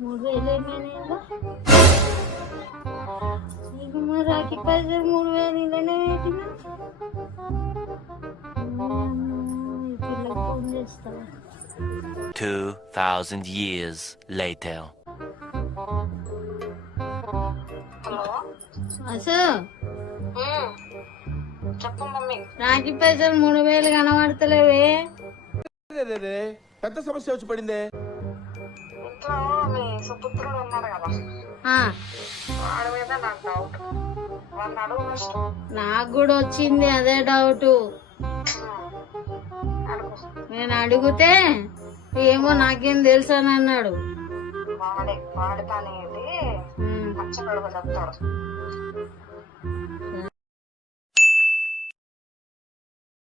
3000 ఏమైనా నీకు మరి రాఖీ పైసలు 3000 ఇలానే పెట్టినా పిల్లకి ఫోన్ చేస్తావా 2000 years later. అసలు చెప్పు మమ్మీ. రాఖీ పైసలు 3000 కనబడతలేవే. పెద్ద సమస్య వచ్చి పడిందే. ఇంట్లో మీ సుపుత్రుడు ఉన్నాడు కదా, వాడి మీద నాకు డౌట్. వాడిని అడుగు ఫస్ట్. నాకు కూడా వచ్చింది అదే డౌట్. అడుగు. నేను అడిగితే ఏమో నాకేం తెలుసు అని అన్నాడు. వాడి పని ఏంటి, పచ్చగడుగు చెప్తాడు.